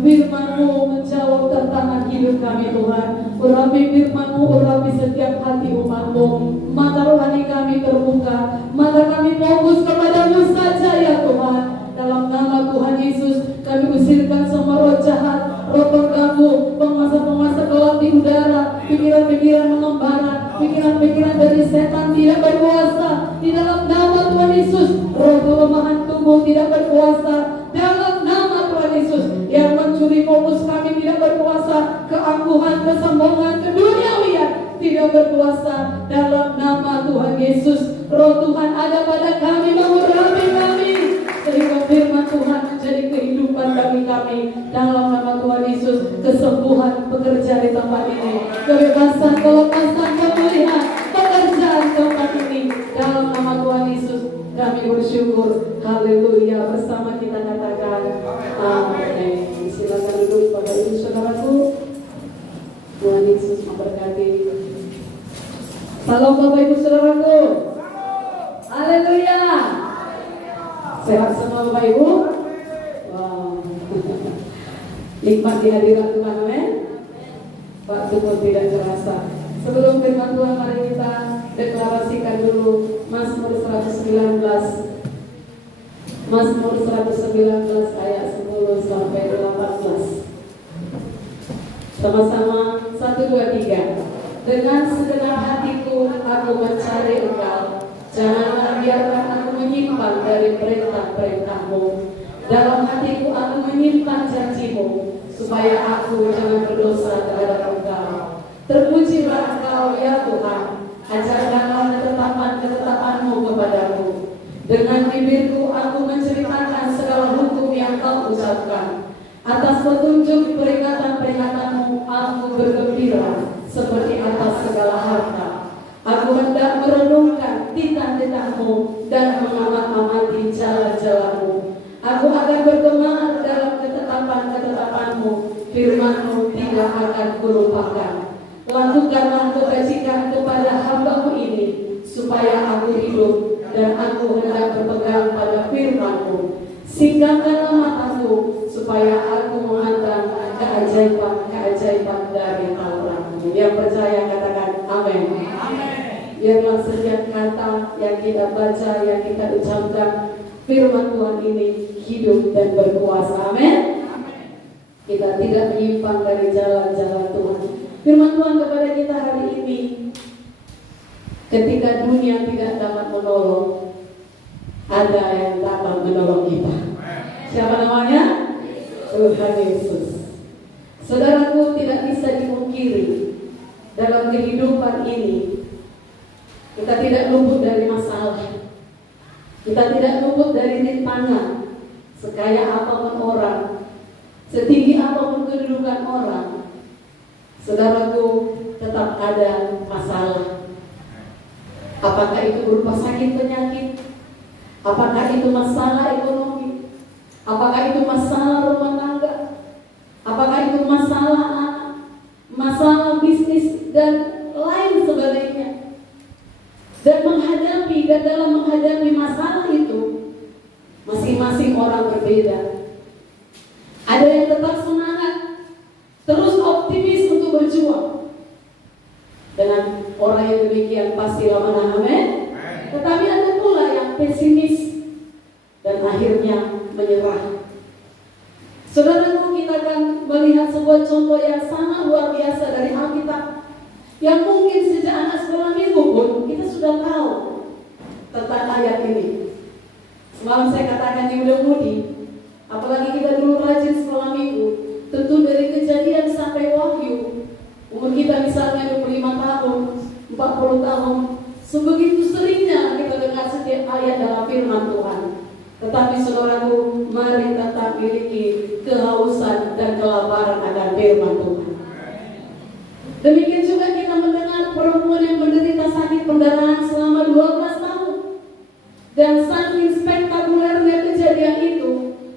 firman-Mu menjawab tantangan hidup kami Tuhan. Urapi firman-Mu, urapi setiap hati umat-Mu. Mata rohani kami terbuka, mata kami fokus kepada-Mu saja ya Tuhan. Dalam nama Tuhan Yesus, kami usirkan semua roh jahat, roh pengganggu, penguasa-penguasa gelap di udara, pikiran-pikiran mengembara, pikiran-pikiran dari setan tidak berkuasa. Di dalam nama Tuhan Yesus, roh kelemahan tubuh tidak berkuasa. Dalam nama Tuhan Yesus, yang mencuri fokus kami tidak berkuasa. Keangkuhan, kesombongan, keduniawian tidak berkuasa. Dalam nama Tuhan Yesus, roh Tuhan ada pada kami, mengurapi kami, sehingga firman Tuhan menjadi kehidupan bagi kami. Dalam nama Tuhan Yesus, kesembuhan bekerja di tempat ini, kebebasan, kelepasan, pemulihan pekerjaan tempat ini. Dalam nama Tuhan Yesus kami bersyukur. Haleluya. Bersama kita katakan amin. Silakan duduk Bapak Ibu Saudaraku. Tuhan Yesus memberkati. Salam Bapak Ibu Saudaraku. Haleluya. Sehat semua Bapak Ibu. Wow. Nikmat dihadirat Tuhan, amin. Waktu pun tidak terasa. Sebelum firman Tuhan, mari kita deklarasikan dulu Mazmur 119. Mazmur 119 ayat 10 sampai 18. Sama-sama 1, 2, 3. Dengan segenap hatiku aku mencari Engkau. Janganlah biarkan aku menyimpang dari perintah-perintah-Mu. Dalam hatiku aku menyimpan janji-Mu, supaya aku jangan berdosa terhadap Engkau. Terpujilah Engkau ya Tuhan, ajarkanlah ketetapan-ketetapan-Mu kepadaku. Dengan bibirku aku menceritakan segala hukum yang Kau ucapkan. Atas petunjuk peringatan-peringatan-Mu aku bergembira seperti atas segala harta. Aku hendak merenungkan titah-titah-Mu dan mengamat-amati jalan-jalan-Mu. Aku akan bergema dalam ketetapan-ketetapan-Mu. Firman-Mu tidak akan kulupakan. Lakukanlah kebajikan kepada hamba-Mu ini, supaya aku hidup dan aku hendak berpegang pada firman-Mu. Singkapkanlah mataku, supaya aku memandang keajaiban-keajaiban dari Taurat-Mu. Yang percaya katakan amin. Biarlah setiap kata yang kita baca, yang kita ucapkan, firman Tuhan ini hidup dan berkuasa. Amin. Kita tidak menyimpang dari jalan-jalan Tuhan. Firman Tuhan kepada kita hari ini, ketika dunia tidak dapat menolong, ada yang dapat menolong kita. Siapa namanya? Tuhan Yesus. Saudaraku, tidak bisa dipungkiri dalam kehidupan ini kita tidak luput dari masalah. Kita tidak luput dari rintangan. Sekaya apapun orang, setinggi apapun kedudukan orang, saudaraku, tetap ada masalah. Apakah itu berupa sakit penyakit? Apakah itu masalah ekonomi? Apakah itu masalah rumah tangga? Apakah itu masalah anak? Masalah bisnis dan lain sebagainya? Dan dalam menghadapi masalah itu, masing-masing orang berbeda. Ada yang tetap semangat, terus optimis untuk berjuang. Dengan orang yang demikian pastilah menang, amin. Tetapi ada pula yang pesimis dan akhirnya menyerah. Saudaraku, kita akan melihat sebuah contoh yang sangat luar biasa dari Alkitab, yang mungkin sejak anak sekolah minggu pun kita sudah tahu tentang ayat ini. Semalam saya katakan di muda-mudi, apalagi kita dulu rajin sekolah minggu, tentu dari Kejadian sampai Wahyu, umur kita misalnya 25 tahun, 40 tahun, sebegitu seringnya kita dengar setiap ayat dalam firman Tuhan. Tetapi saudaraku, mari tetap miliki kehausan dan kelaparan akan firman Tuhan. Demikian juga kita mendengar perempuan yang menderita sakit perdarahan selama 12 tahun. Dan saking spektakulernya kejadian itu,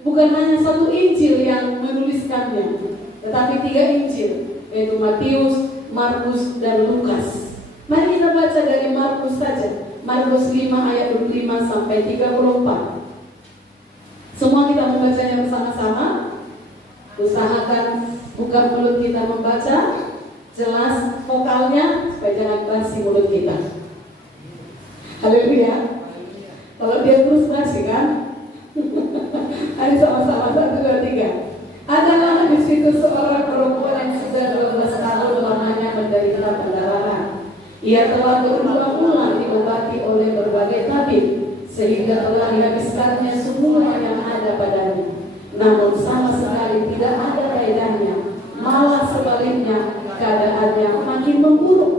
bukan hanya satu Injil yang menuliskannya, tetapi 3 Injil, yaitu Matius, Markus, dan Lukas. Mari kita baca dari Markus saja. Markus 5 ayat 25 sampai 34. Semua kita membacanya bersama-sama. Usahakan buka mulut kita membaca, jelas vokalnya, supaya jangan basi mulut kita. Haleluya. Kalau dia terus basi kan? Ayo sama-sama, 1, 2, 3. Adalah di situ seorang perempuan yang sudah 12 tahun lamanya menderita pendarahan. Ia telah berulang-ulang diobati oleh berbagai tabib, sehingga telah dihabiskannya semua yang ada padanya. Namun sama sekali tidak ada faedahnya, malah sebaliknya keadaannya makin memburuk.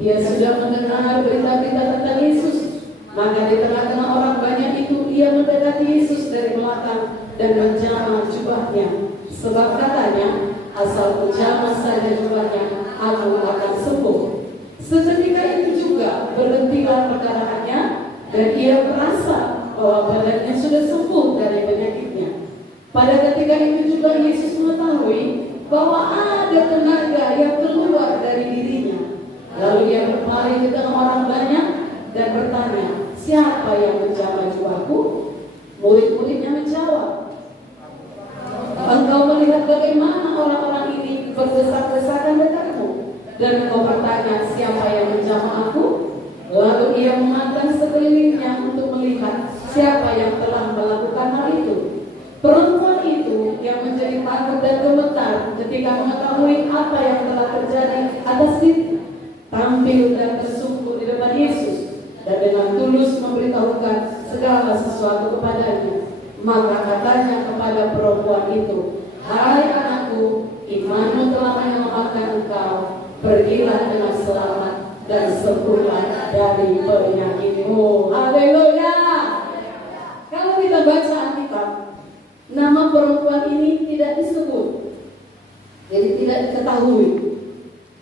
Dia sudah mendengar berita-berita tentang Yesus, maka di tengah-tengah orang banyak itu ia mendekati Yesus dari belakang dan menjamah jubahnya, sebab katanya, asal ku jamah saja jubahnya, aku akan sembuh. Seketika itu juga berhentilah perdarahannya, dan ia merasa bahwa badannya sudah sembuh dari penyakitnya. Pada ketika itu juga Yesus mengetahui bahwa ada tenaga yang keluar dari dirinya. Lalu ia berpaling di tengah orang banyak dan bertanya, siapa yang menjamah jubahku? Murid-muridnya menjawab, engkau melihat bagaimana orang-orang ini berdesak-desakan dekatmu, dan engkau bertanya, siapa yang menjamah aku? Lalu ia memandang sekelilingnya untuk melihat siapa yang telah melakukan hal itu. Perempuan itu yang menjadi takut dan gemetar ketika mengetahui apa yang telah terjadi atas dirinya, tampil dan tersungkur di depan Yesus dan dengan tulus memberitahukan segala sesuatu kepadanya. Maka katanya kepada perempuan itu, hai anakku, imanmu telah menyelamatkan engkau. Pergilah dengan selamat dan sembuhlah dari penyakitmu. Haleluya. Kalau kita baca Alkitab, nama perempuan ini tidak disebut, jadi tidak diketahui.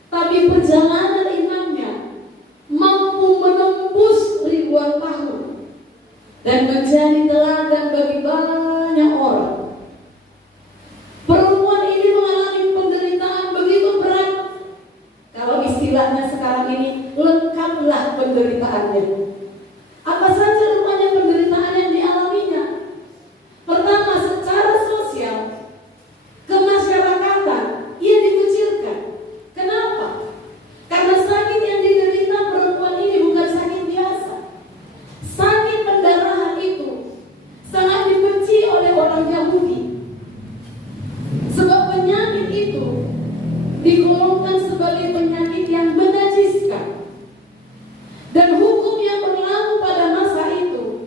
Tapi perjalanan imannya mampu menembus ribuan tahun dan menjadi teladan bagi banyak orang. Perempuan ini mengalami penderitaan begitu berat. Kalau istilahnya sekarang ini, lengkaplah penderitaannya. Apa saja rupanya penderitaan yang dialaminya? Pertama, secara sosial, kemasyarakatan, ia dikucilkan. Kenapa? Karena sakit yang diderita perempuan ini bukan sakit biasa. Sakit pendarahan itu sangat dibenci oleh orang Yahudi. Sebab penyakit itu digolongkan sebagai penyakit yang menajiskan. Dan hukum yang berlaku pada masa itu,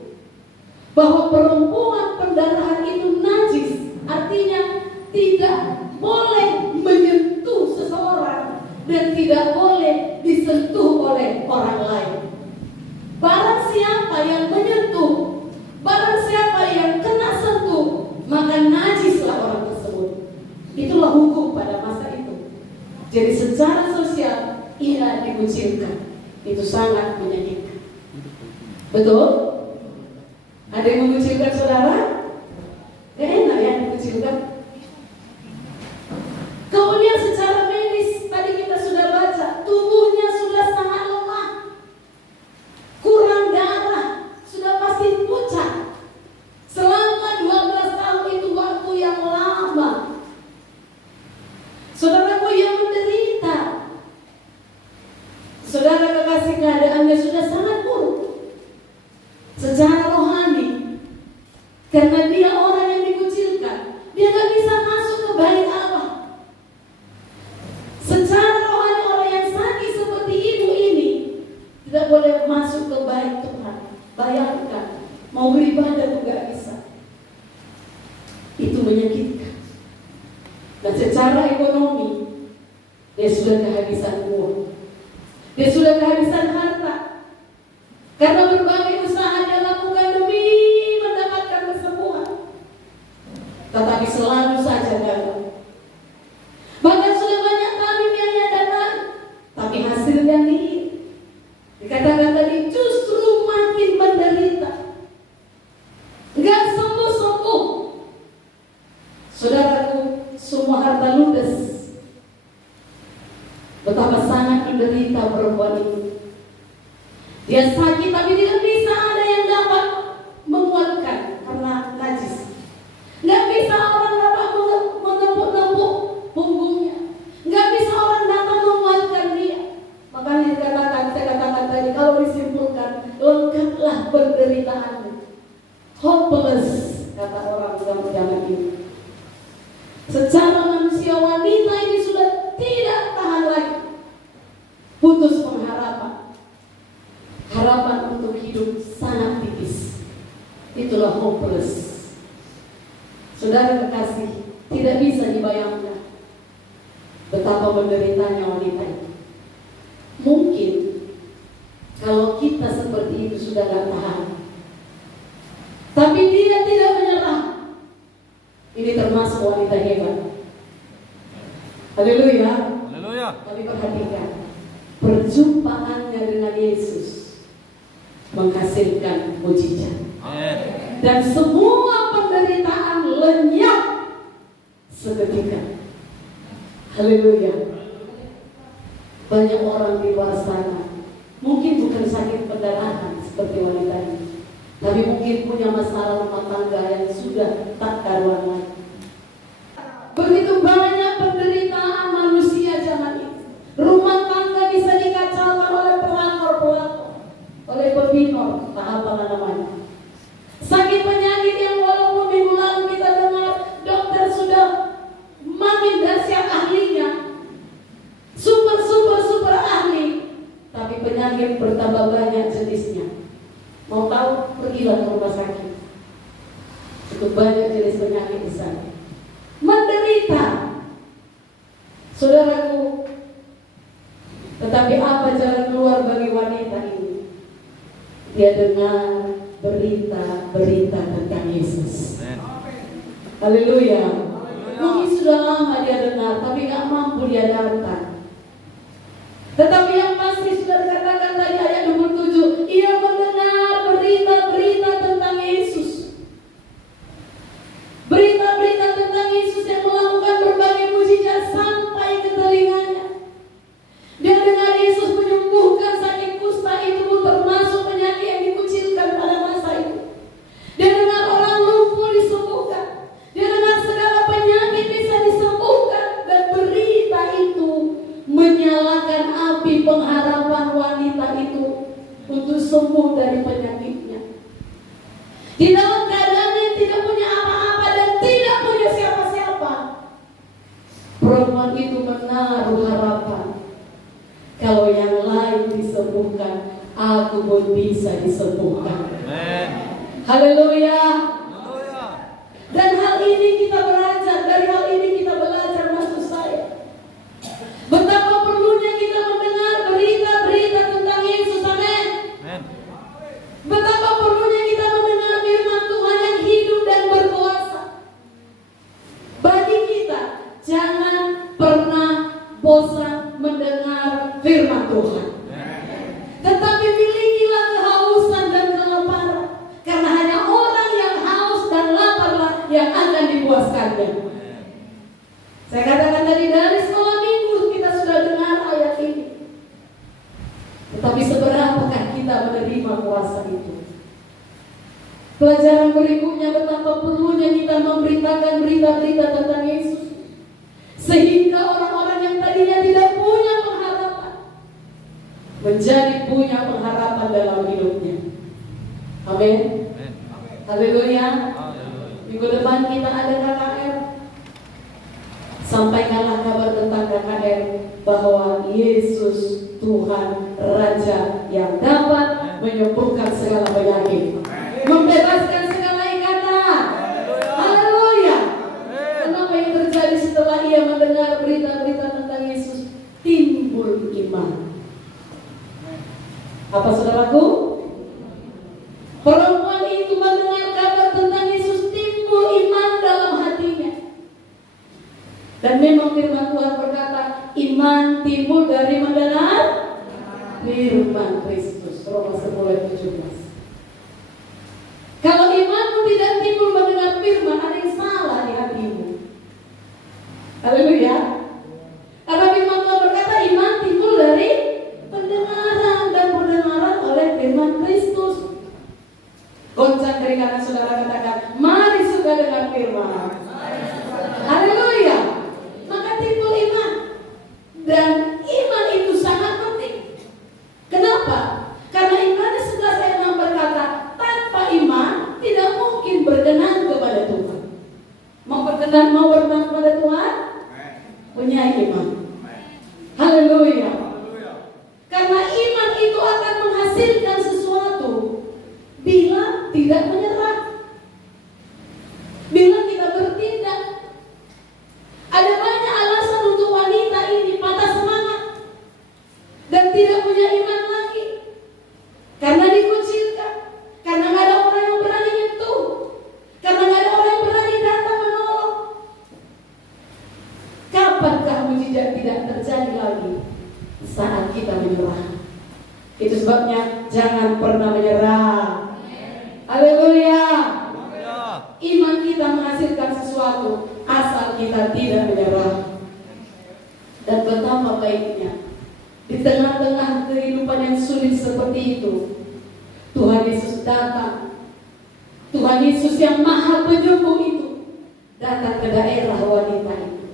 bahwa perempuan pendarahan itu najis, artinya tidak boleh menyentuh seseorang dan tidak boleh disentuh oleh orang lain. Barang siapa yang menyentuh, barang siapa yang kena sentuh, maka najislah orang tersebut. Itulah hukum pada masa itu. Jadi secara sosial ia dikucilkan. Itu sangat menyakitkan. Betul? Ada yang mengucilkan saudara? Gak enak ya dikucilkan. Kemudian secara medis, tadi kita sudah baca, tubuhnya sudah sangat lemah, kurang darah, sudah pasti pucat. Selama 12 tahun itu waktu yang lama. Saudaraku yang menderita, saudara kekasih, keadaannya sudah sangat buruk secara rohani, karena dia orang yang dikucilkan. Dia gak bisa masuk ke bait Allah. Secara rohani orang yang sakit seperti ibu ini tidak boleh masuk ke bait Tuhan. Bayangkan, mau beribadah pun gak bisa. Itu menyakitkan. Dan secara ekonomi dia sudah kehabisan uang, dia sudah kehabisan harta, karena berbagai usaha dia lakukan demi mendapatkan kesembuhan, tetapi selalu saja gagal. Bahkan sudah banyak kali biaya datang, tapi hasilnya nihil. Dikatakan tadi justru makin menderita, gak sembuh-sembuh. Saudaraku, semua harta ludes. Betapa sangat menderita perempuan itu. Dia sakit tapi tidak bisa ada yang dapat menguatkan karena najis. Nggak bisa orang dapat putus pengharapan. Harapan untuk hidup sangat tipis. Itulah hopeless. Saudara kekasih, tidak bisa dibayangkan betapa menderitanya wanita itu. Mungkin kalau kita seperti itu sudah gak tahan, tapi dia tidak menyerah. Ini termasuk wanita hebat. Haleluya. Haleluya. Tapi perhatikan, perjumpaannya dengan Yesus menghasilkan mujizat. Amen. Dan semua penderitaan lenyap seketika. Haleluya. Banyak orang di luar sana mungkin bukan sakit perdarahan seperti wanita ini, tapi mungkin punya masalah rumah tangga yang sudah tak karuan lagi. Begitu banyak penderitaan manusia zaman itu. Rumah tangga bisa dikacaukan oleh pelakor-pelakor, oleh pebinor, tak apalah namanya. Sakit penyakit yang walaupun minggu lalu kita dengar dokter sudah makin dahsyat ahlinya, super ahli, tapi penyakit bertambah banyak jenisnya. Mau tahu? Pergilah ke rumah sakit. Cukup banyak jenis penyakit di sana. Menderita, saudaraku. Tetapi apa jalan keluar bagi wanita ini? Dia dengar berita tentang Yesus. Haleluya. Mungkin sudah lama dia dengar, tapi gak mampu dia datang. Tetapi yang pasti sudah dikatakan tadi ayat 27, ia mendengar berita-berita tentang Yesus. Berita-berita tentang Yesus yang melakukan berbagai mujizat sampai ke telinganya. Dia dengar Yesus menyembuhkan sakit kusta itu pun termasuk penyakit yang dikucilkan pada masa itu. Dia dengar orang lumpuh disembuhkan. Dia dengar segala penyakit bisa disembuhkan. Dan berita itu menyalakan api pengharapan wanita itu untuk sembuh dari penyakitnya. Di dalam keadaan yang tidak punya apa-apa dan tidak punya siapa-siapa, perempuan itu menaruh harapan. Kalau yang lain disembuhkan, aku pun bisa disembuhkan. Amen. Haleluya. Haleluya. Dan hal ini kita belajar, dari hal ini kita belajar, maksud saya, betapa perlunya kita mendengar berita-berita tentang Yesus. Amin. Amen. Betapa perlunya kita mendengar firman Tuhan yang hidup dan berkuasa. Bagi kita, jangan pernah bosan mendengar firman Tuhan. Tetapi milikilah kehausan dan kelaparan, karena hanya orang yang haus dan laparlah yang akan dipuaskannya. Saya katakan tadi, dari sekolah minggu kita sudah dengar ayat ini. Tetapi seberapakah kita menerima kuasa itu? Pelajaran berikutnya, betapa perlunya kita memberitakan berita-berita tentang Yesus, sehingga orang-orang yang tadinya tidak punya pengharapan menjadi punya pengharapan dalam hidupnya. Amin. Haleluya. Minggu depan kita ada KKR. Sampaikanlah kabar tentang KKR bahwa Yesus Tuhan Raja yang dapat menyembuhkan segala penyakit, membebaskan segala ikatan. Haleluya. Kenapa yang terjadi setelah ia mendengar berita-berita tentang Yesus? Timbul iman. Apa saudaraku? Perempuan itu mendengar kabar tentang Yesus, timbul iman dalam hatinya. Dan memang firman Tuhan berkata, iman timbul dari mendengar firman Kristus. Roma 10:17. Kalau imanmu tidak timbul mendengar firman, ada yang salah di hatimu. Haleluya. Karena firman Tuhan berkata, iman timbul dari pendengaran, dan pendengaran oleh firman Kristus. tidak punya iman lagi. Karena dikucilkan, karena nggak ada orang yang berani nyentuh, karena nggak ada orang yang berani datang menolong. Kapankah mujizat tidak terjadi lagi? Saat kita menyerah. Itu sebabnya jangan pernah menyerah. Haleluya. Iman kita menghasilkan sesuatu asal kita tidak menyerah. Dan betapa baiknya di tengah-tengah kehidupan yang sulit seperti itu, Tuhan Yesus datang. Tuhan Yesus yang Maha Penyembuh itu datang ke daerah wanita itu.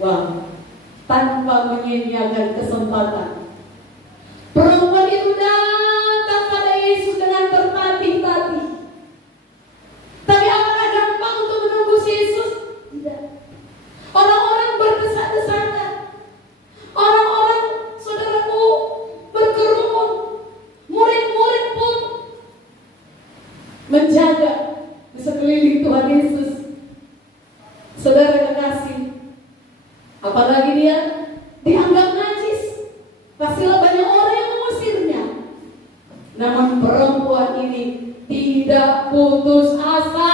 Wow, tanpa menyia-nyiakan kesempatan. Perempuan itu datang pada Yesus dengan tertatih-tatih. Tapi apakah gampang untuk menembus Yesus? Tidak. Orang-orang berdesak-desakan. Orang-orang, saudaraku, berkerumun. Murid-murid pun menjaga di sekeliling Tuhan Yesus. Saudara kekasih, apalagi dia dianggap najis, pastilah banyak orang yang mengusirnya. Namun perempuan ini tidak putus asa.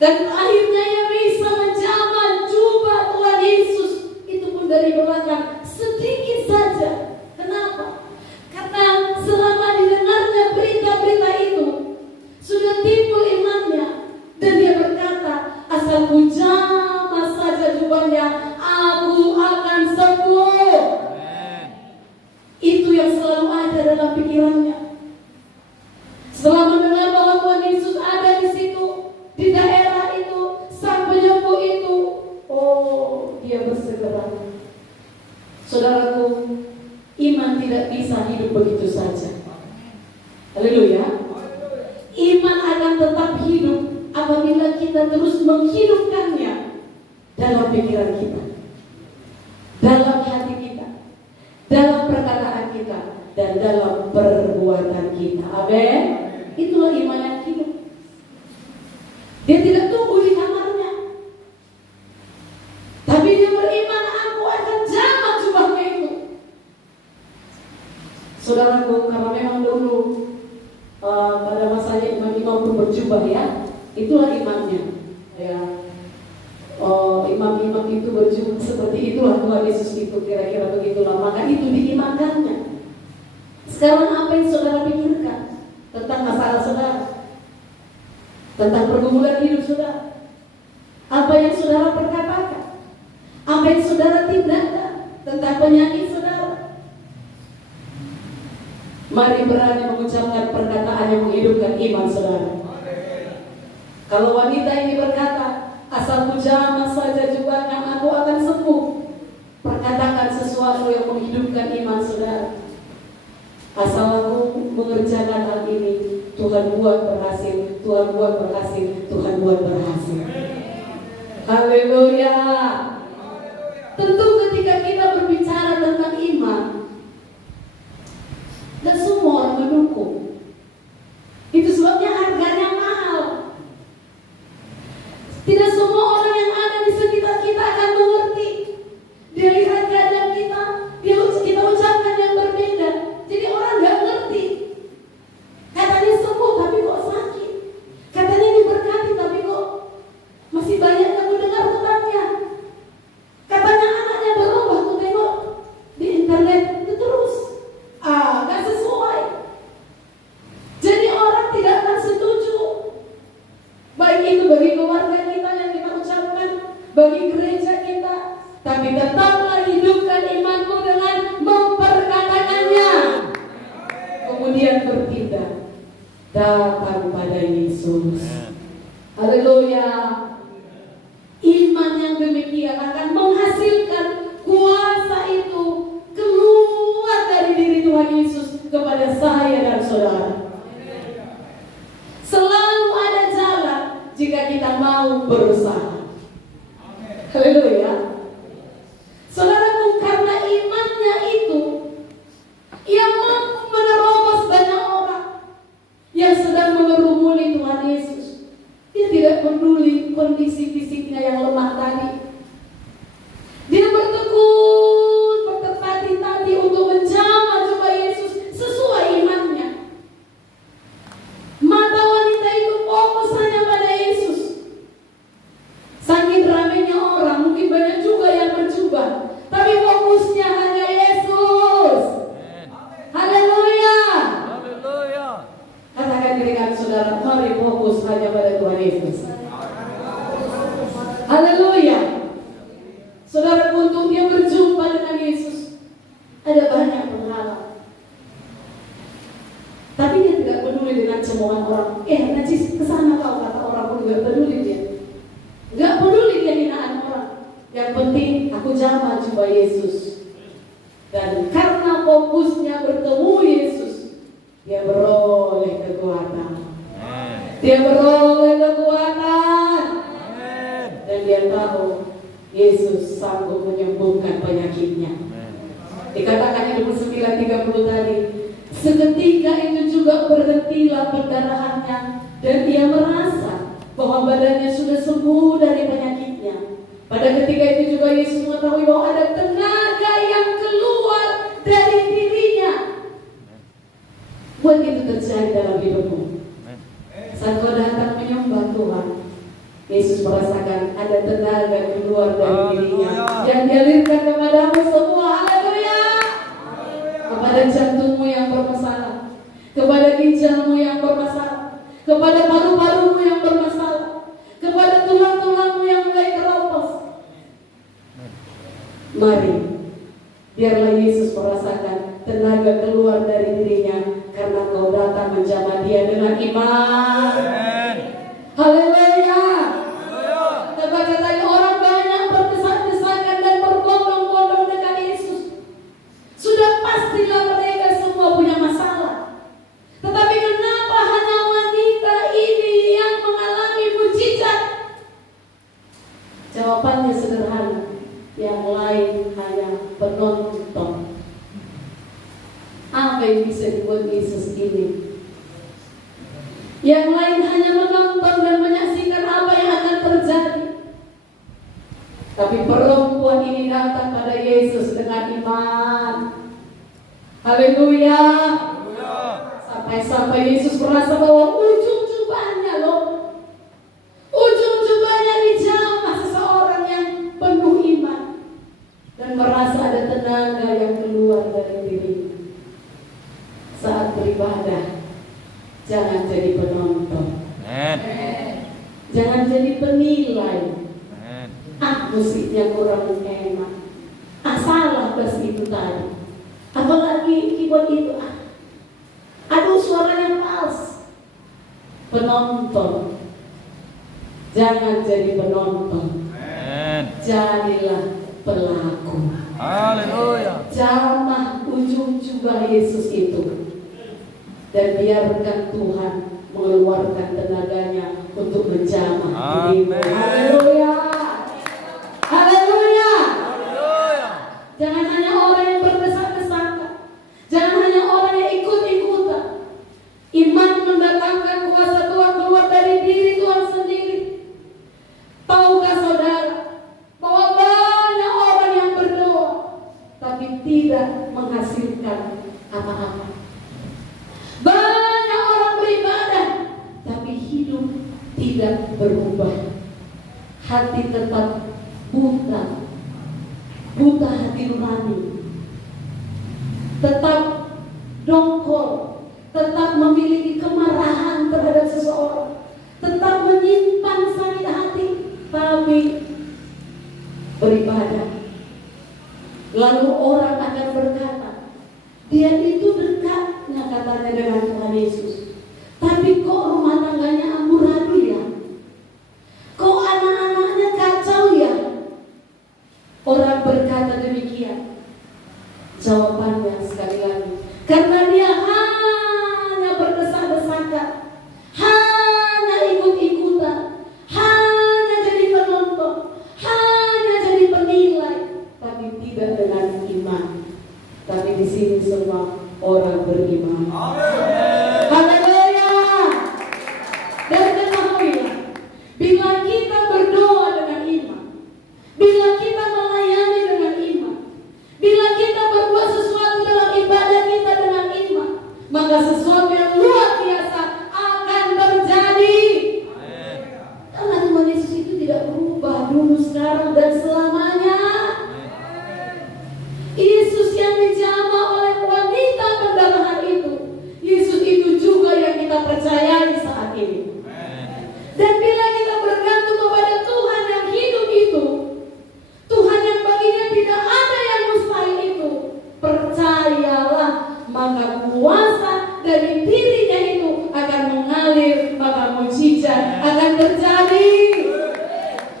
Dan akhirnya ia bisa menjamah jubah Tuhan Yesus. Itu pun dari belakang, sedikit saja. Kenapa? Karena selama didengarnya berita-berita itu, sudah timbul imannya. Dan dia berkata, asal ku jamah saja jubahnya, aku akan sembuh. Itu yang selalu ada dalam pikirannya. Setelah mendengar bahwa Tuhan Yesus ada di situ, di daerah itu, Sang Penyembuh itu, oh, dia bersegera. Saudaraku, iman tidak bisa hidup begitu saja. Haleluya. Iman akan tetap hidup apabila kita terus menghidupkannya dalam pikiran kita, dalam hati kita, dalam perkataan kita, dan dalam perbuatan kita. Amin. Itulah iman yang hidup. Dia tidak tunggu di kamarnya, tapi dia beriman, aku akan jamah jubahnya itu. Saudaraku, karena memang dulu pada masanya imam-imam pun berjubah ya, itulah imannya ya. Imam-imam itu berjubah seperti itulah Tuhan Yesus itu, kira-kira begitulah. Maka itu diimankannya. Sekarang apa yang saudara pikirkan tentang masalah saudara, tentang pergumulan hidup saudara? Apa yang saudara perkatakan? Apa yang saudara tindakan tentang penyakit saudara? Mari berani mengucapkan perkataan yang menghidupkan iman saudara. Kalau wanita ini berkata, asal ku jamah saja jubahnya, aku akan sembuh. Perkatakan sesuatu yang menghidupkan iman saudara. Asal aku mengerjakan hal ini, Tuhan buat berhasil, Tuhan buat berhasil, Tuhan buat berhasil. Haleluya. Tentu ketika kita berbicara tentang iman, dan semua orang mendukung. Itu sebabnya harganya mahal. Tidak semua orang yang ada di sekitar kita akan mengerti. Dia lihat keadaan kita, kita ucapkan yang berbeda. Jadi orang gak ngerti. Katanya sembuh tapi kok sakit. Katanya diberkati tapi kok masih banyak yang mendengar tentangnya. Katanya anaknya berubah, tuh tengok di internet itu terus. Gak sesuai. Jadi orang tidak akan setuju. Baik itu bagi keluarga kita yang kita ucapkan, bagi gereja kita, tapi tetaplah hidupkan semua orang, najis kesana kau, kata orang pun gak peduli dia. Gak peduli dia hinaan orang. Yang penting aku jamah jumpa Yesus. Dan karena fokusnya bertemu Yesus, dia beroleh kekuatan. Dia beroleh kekuatan. Dan dia tahu Yesus sanggup menyembuhkan penyakitnya. Dikatakan di 29:30 tadi, seketika itu juga berhentilah pendarahannya dan dia merasa bahwa badannya sudah sembuh dari penyakitnya. Pada ketika itu juga Yesus mengetahui bahwa ada tenaga yang keluar dari dirinya. Buat itu terjadi dalam hidupmu. Saat kau datang menyembah Tuhan, Yesus merasakan ada tenaga keluar dari dirinya yang dialirkan kepadamu semua. Haleluya. Kepada jantungmu yang bermasalah, kepada ginjalmu yang bermasalah, kepada paru-parumu yang bermasalah, kepada tulang-tulangmu yang mulai keropos. Mari, biarlah Yesus merasakan tenaga keluar dari dirinya karena kau datang menjamah dia dengan iman. Haleluya. Kata-kata orang banyak berdesak-desakan dan berbondong-bondong dekat Yesus. Sudah pastilah mereka semua punya masalah. Tetapi kenapa hanya wanita ini yang mengalami mujizat? Jawabannya sederhana. Yang lain hanya penonton. Apa yang bisa dibuat Yesus ini? Yang lain hanya menonton dan menyaksikan apa yang akan terjadi. Tapi perempuan ini datang pada Yesus dengan iman. Haleluya. Sampai-sampai Yesus merasa bahwa ujung jubahnya ujung jubahnya dijamah seseorang yang penuh iman dan merasa ada tenaga yang keluar dari dirinya. Saat beribadah, jangan jadi penonton. Jangan jadi penilai. Musiknya kurang enak. Salah bass itu tadi. Apalagi keyboard itu. Aduh, suaranya fals. Penonton. Jangan jadi penonton. Jadilah pelaku. Haleluya. Jamah ujung jubah Yesus itu. Dan biarkan Tuhan mengeluarkan tenaganya untuk menjamah dirimu. Haleluya. Haleluya. Jangan hanya orang yang berdesak-desakan. Jangan hanya orang yang ikut-ikutan. Iman mendatangkan kuasa Tuhan keluar dari diri Tuhan sendiri. Tahukah saudara bahwa banyak orang yang berdoa tapi tidak menghasilkan apa-apa. Banyak orang beribadah tapi hidup tidak berubah. Hati tetap buta hati nurani, tetap dongkol, tetap memiliki kemarahan terhadap seseorang, tetap menyimpan sakit hati, tapi beribadah. Lalu orang akan berkata, dia itu dekatnya katanya dengan Tuhan Yesus, tapi kok rumah tangganya amburadul ya? Kok anak-anaknya kacau ya? Orang berkata demikian. Jawabannya sekali lagi, karena dia hanya berdesak-desakan, hanya ikut-ikutan, hanya jadi penonton, hanya jadi penilai, tapi tidak dengan iman. Tapi di sini semua orang beriman. Haleluya. Dan ketahuilah, bila kita berdoa dengan iman, bila kita melayani dengan iman, bila kita berbuat sesuatu dalam ibadah kita dengan iman, maka sesuatu yang luar biasa akan terjadi. Karena Tuhan Yesus itu tidak berubah dulu, sekarang, dan selamanya. Yesus yang dijamah oleh wanita pendarahan itu, Yesus itu juga yang kita percayai saat ini. Dan bila kita bergantung kepada Tuhan yang hidup itu, Tuhan yang baginya tidak ada yang mustahil itu, percayalah, maka kuasa dari dirinya itu akan mengalir terjadi.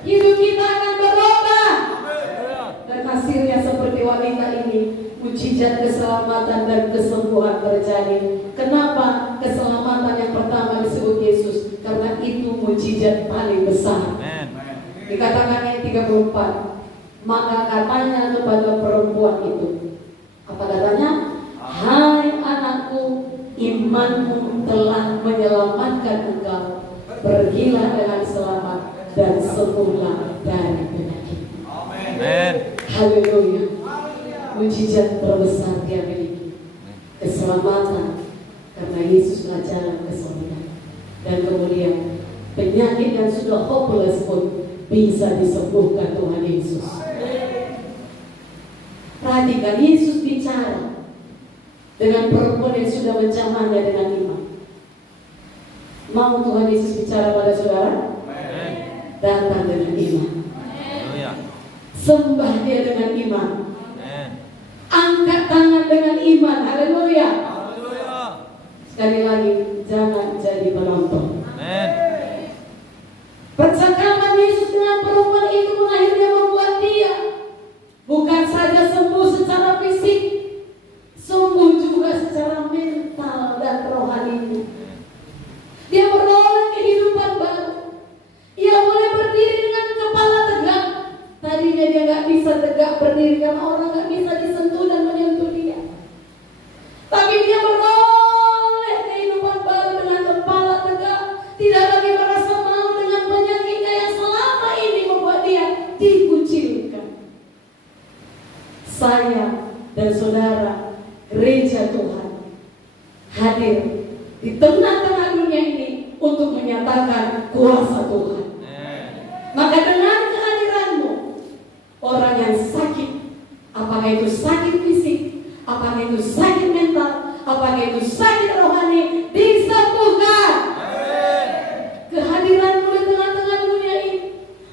Hidup kita akan berubah. Dan hasilnya seperti wanita ini, mujizat keselamatan dan kesembuhan terjadi. Kenapa keselamatan yang pertama disebut Yesus? Karena itu mujizat paling besar. Dikatakan ayat 34, maka katanya kepada perempuan itu, apa katanya? Hai anakku, imanmu telah menyelamatkan engkau. Pergilah dengan selamat dan sembuhlah dari penyakit. Amin. Haleluya. Mujizat terbesar dia miliki, keselamatan karena Yesus jalan ke surga. Dan kemudian penyakit yang sudah hopeless pun bisa disembuhkan Tuhan Yesus. Perhatikan, Yesus bicara dengan perempuan yang sudah mencamannya dengan iman. Mau Tuhan Yesus bicara pada saudara? Datang dengan iman. Sembah dia dengan iman. Angkat tangan dengan iman. Haleluya. Sekali lagi, jangan jadi penonton. Percakapan Yesus dengan perempuan itu akhirnya membuat dia bukan saja sembuh secara fisik, sembuh juga secara mental dan rohani. Dia beroleh kehidupan baru. Ia boleh berdiri dengan kepala tegak. Tadinya dia gak bisa tegak berdiri karena orang gak bisa disentuh dan menyentuh dia. Tapi dia beroleh kehidupan baru dengan kepala tegak. Tidak lagi merasa malu dengan penyakitnya yang selama ini membuat dia dikucilkan. Saya dan saudara, gereja Tuhan, hadir di tengah-tengah dunia ini untuk menyatakan kuasa Tuhan. Maka dengan kehadiranmu, orang yang sakit, apakah itu sakit fisik, apakah itu sakit mental, apakah itu sakit rohani, disembuhkan. Kehadiranmu di tengah-tengah dunia ini,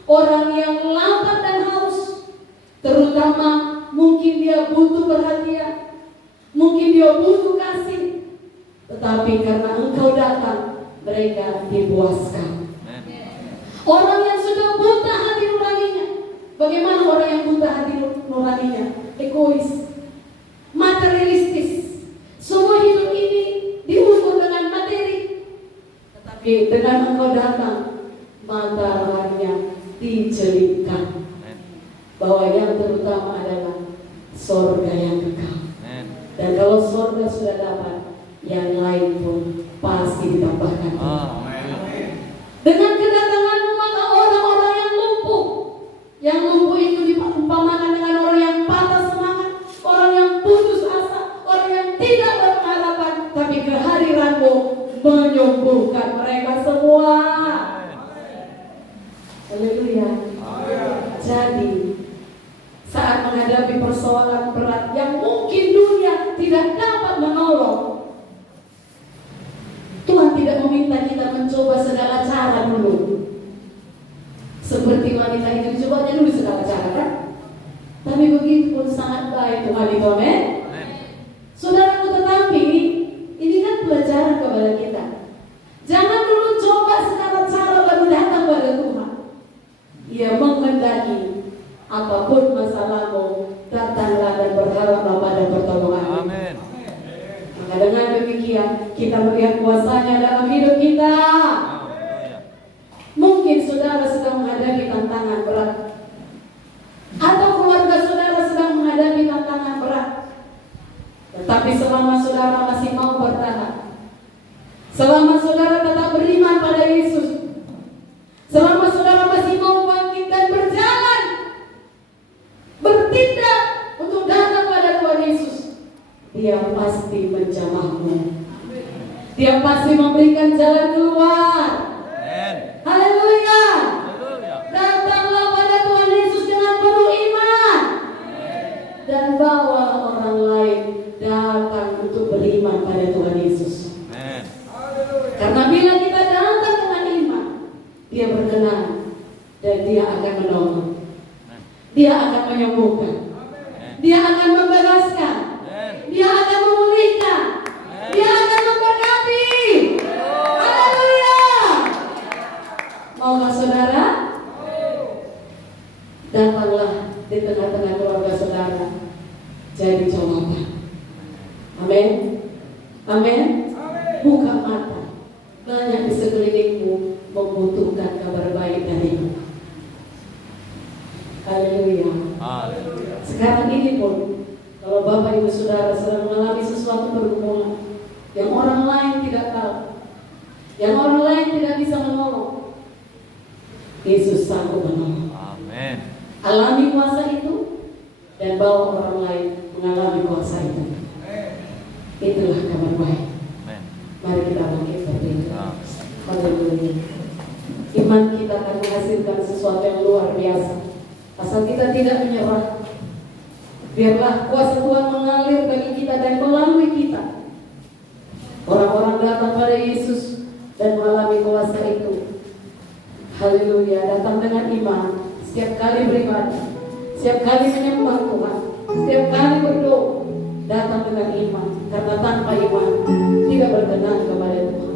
orang yang lapar dan haus, terutama mungkin dia butuh perhatian, mungkin dia butuh kasih, tetapi karena engkau datang, mereka dipuaskan. Orang yang sudah buta hati nuraninya, bagaimana orang yang buta hati nuraninya? Egois, materialistis, semua hidup ini diukur dengan materi. Tetapi dengan engkau datang, mata rohaninya dijelitkan, bahwa yang terutama adalah sorga yang kekal. Dan kalau sorga sudah dapat, yang lain pun pasti ditambahkan. Dengan kedatanganmu, maka orang-orang yang lumpuh itu diumpamakan dengan orang yang patah semangat, orang yang putus asa, orang yang tidak berharapan. Tapi kehadiranmu menyembuhkan mereka semua. Haleluya. Jadi saat menghadapi persoalan berat yang mungkin dunia tidak dapat menolong, Tuhan tidak meminta kita mencoba segala cara dulu. Seperti wanita itu dicobanya dulu segala cara, kan? Tapi begitu pun sangat baik Tuhan itu, amin. Saudaraku, tetapi ini kan pelajaran kepada kita. Jangan dulu coba segala cara baru datang pada Tuhan. Ia menghendaki apapun masalahmu, datanglah dan berharaplah pada pertolongan. Amin. Maka dengan demikian kita melihat kuasanya dalam hidup kita. Mungkin saudara sedang menghadapi tantangan berat, atau keluarga saudara sedang menghadapi tantangan berat. Tetapi selama saudara masih mau bertahan, selama saudara tetap beriman pada Yesus, selama saudara masih mau bangkit dan berjalan, bertindak untuk datang pada Tuhan Yesus, Dia pasti menjamahmu. Dia pasti memberikan jalan keluar. Haleluya. Datanglah pada Tuhan Yesus dengan penuh iman, dan bawa orang lain datang untuk beriman pada Tuhan Yesus. Karena bila kita datang dengan iman, Dia berkenan dan Dia akan menolong. Dia akan menyembuhkan. Dia akan membebaskan. Dia akan memulihkan. Dia akan memberkati. Haleluya. jadi jawaban. Amin. Amin. Buka mata. Banyak di sekelilingmu membutuhkan kabar baik darimu. Haleluya. Sekarang ini pun, kalau Bapak Ibu Saudara sedang mengalami sesuatu pergumulan yang orang lain tidak tahu, yang orang lain tidak bisa menolong, Yesus sanggup menolong. Amin. Alami kuasa itu dan bawa orang lain mengalami kuasa itu. Itulah kabar baik. Amin. Mari kita bangkit berdiri. Amin. Haleluya. Iman kita akan menghasilkan sesuatu yang luar biasa. Asal kita tidak menyerah. Biarlah kuasa Tuhan mengalir bagi kita dan melalui kita. Orang-orang datang pada Yesus dan mengalami kuasa itu. Haleluya. Datang dengan iman. Setiap kali beribadah, setiap kali menyembah Tuhan, setiap kali berdoa, datang dengan iman. Karena tanpa iman tidak berkenan kepada Tuhan.